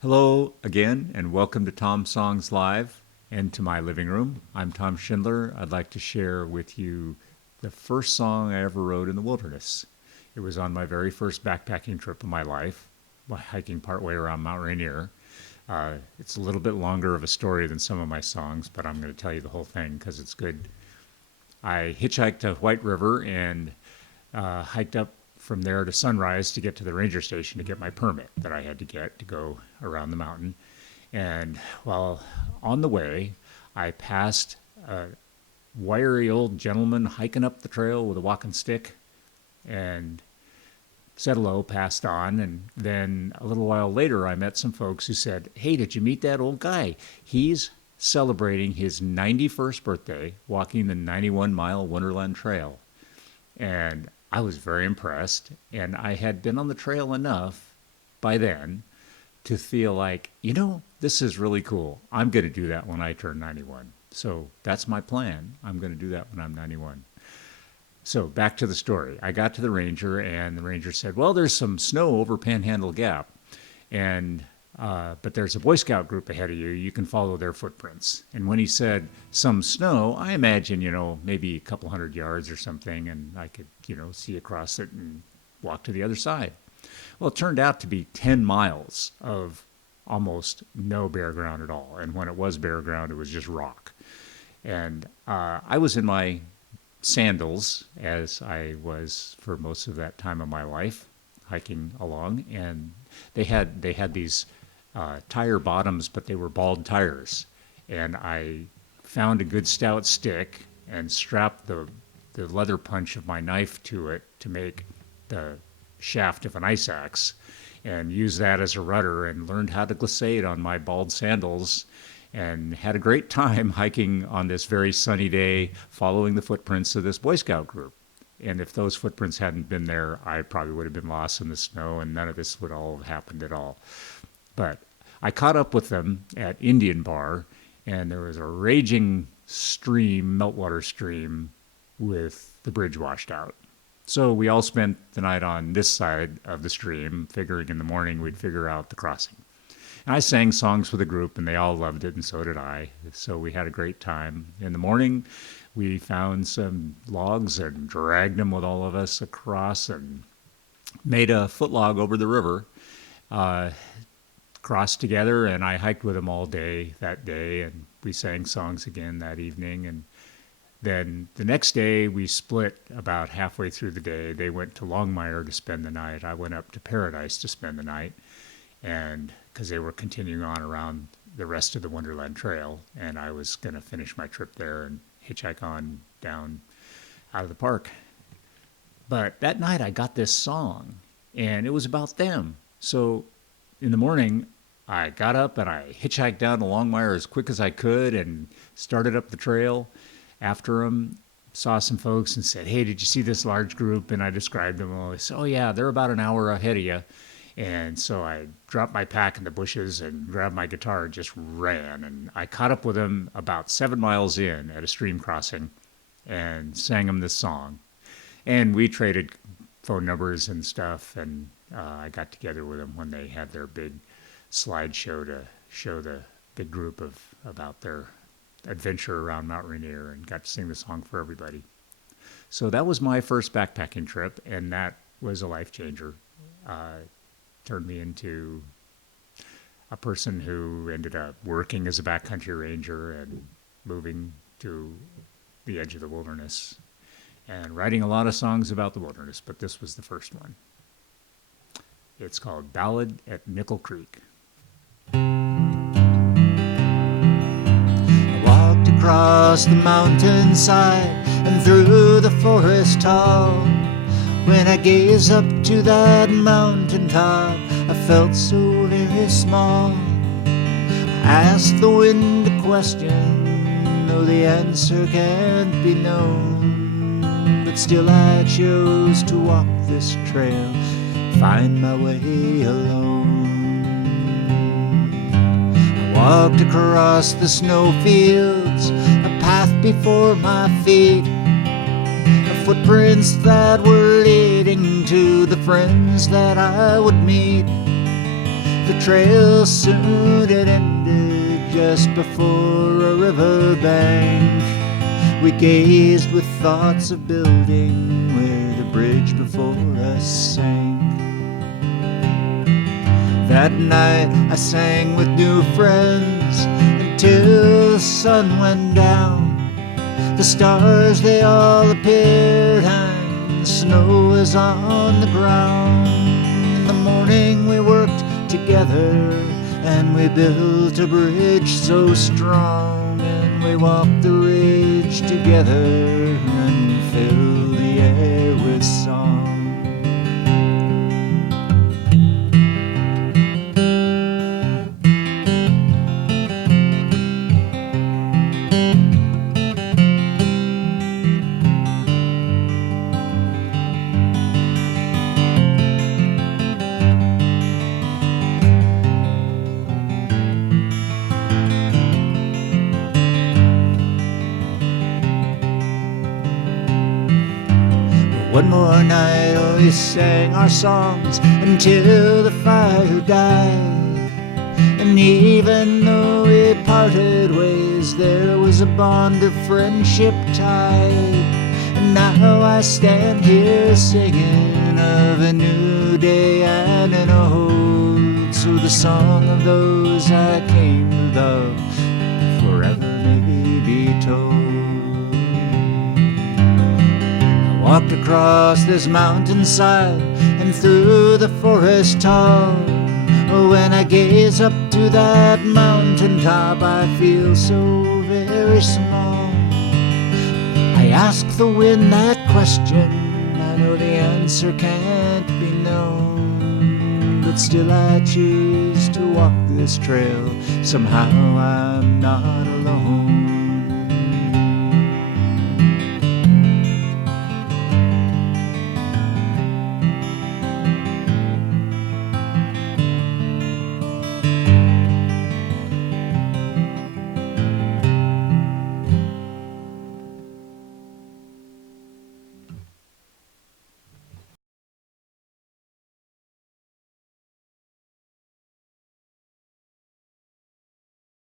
Hello again, and welcome to Tom Songs Live and to my living room. I'm Tom Shindler. I'd like to share with you the first song I ever wrote in the wilderness. It was on my very first backpacking trip of my life, hiking partway around Mount Rainier. It's a little bit longer of a story than some of my songs, but I'm going to tell you the whole thing because it's good. I hitchhiked to White River and hiked up from there to Sunrise to get to the ranger station to get my permit that I had to get to go around the mountain. And while on the way, I passed a wiry old gentleman hiking up the trail with a walking stick and said hello, passed on. And then a little while later, I met some folks who said, "Hey, did you meet that old guy? He's celebrating his 91st birthday walking the 91-mile Wonderland Trail." And I was very impressed, and I had been on the trail enough by then to feel like, this is really cool. I'm going to do that when I turn 91. So that's my plan. I'm going to do that when I'm 91. So back to the story. I got to the ranger, and the ranger said, "Well, there's some snow over Panhandle Gap, and but there's a Boy Scout group ahead of you. You can follow their footprints." And when he said some snow, I imagine, maybe a couple hundred yards or something, and I could, see across it and walk to the other side. Well, it turned out to be 10 miles of almost no bare ground at all. And when it was bare ground, it was just rock. And I was in my sandals, as I was for most of that time of my life, hiking along, and they had these tire bottoms, but they were bald tires. And I found a good stout stick and strapped the leather punch of my knife to it to make the shaft of an ice axe, and used that as a rudder and learned how to glissade on my bald sandals, and had a great time hiking on this very sunny day, following the footprints of this Boy Scout group. And if those footprints hadn't been there, I probably would have been lost in the snow, and none of this would all have happened at all. But I caught up with them at Indian Bar, and there was a raging stream, meltwater stream, with the bridge washed out. So we all spent the night on this side of the stream, figuring in the morning we'd figure out the crossing. And I sang songs for the group, and they all loved it, and so did I. So we had a great time. In the morning, we found some logs and dragged them with all of us across and made a footlog over the river, crossed together, and I hiked with them all day that day, and we sang songs again that evening. And then the next day, we split about halfway through the day. They went to Longmire to spend the night. I went up to Paradise to spend the night, and because they were continuing on around the rest of the Wonderland Trail, and I was going to finish my trip there and hitchhike on down out of the park. But that night, I got this song, and it was about them. So in the morning, I got up and I hitchhiked down to Longmire as quick as I could and started up the trail after them, saw some folks and said, "Hey, did you see this large group?" And I described them all. They said, "Oh yeah, they're about an hour ahead of you." And so I dropped my pack in the bushes and grabbed my guitar and just ran. And I caught up with them about 7 miles in at a stream crossing and sang them this song. And we traded phone numbers and stuff, and I got together with them when they had their big slideshow to show the big group about their adventure around Mount Rainier, and got to sing the song for everybody. So that was my first backpacking trip, and that was a life changer. Turned me into a person who ended up working as a backcountry ranger and moving to the edge of the wilderness and writing a lot of songs about the wilderness, but this was the first one. It's called Ballad at Nickel Creek. Across the mountainside and through the forest tall, when I gazed up to that mountain top, I felt so very small. I asked the wind a question, though the answer can't be known, but still I chose to walk this trail, find my way alone. Walked across the snowfields, a path before my feet, footprints that were leading to the friends that I would meet. the trail soon it ended just before a riverbank. We gazed with thoughts of building where the bridge before us sank. That night I sang with new friends until the sun went down. The stars, they all appeared, and the snow was on the ground. In the morning we worked together, and we built a bridge so strong. And we walked the ridge together and filled the air with song. One more night we sang our songs until the fire died. And even though we parted ways, there was a bond of friendship tied. And now I stand here singing of a new day and an ode. So the song of those I came to love forever may be told. Walked across this mountainside and through the forest tall. When I gaze up to that mountaintop, I feel so very small. I ask the wind that question, I know the answer can't be known. But still I choose to walk this trail, somehow I'm not alone.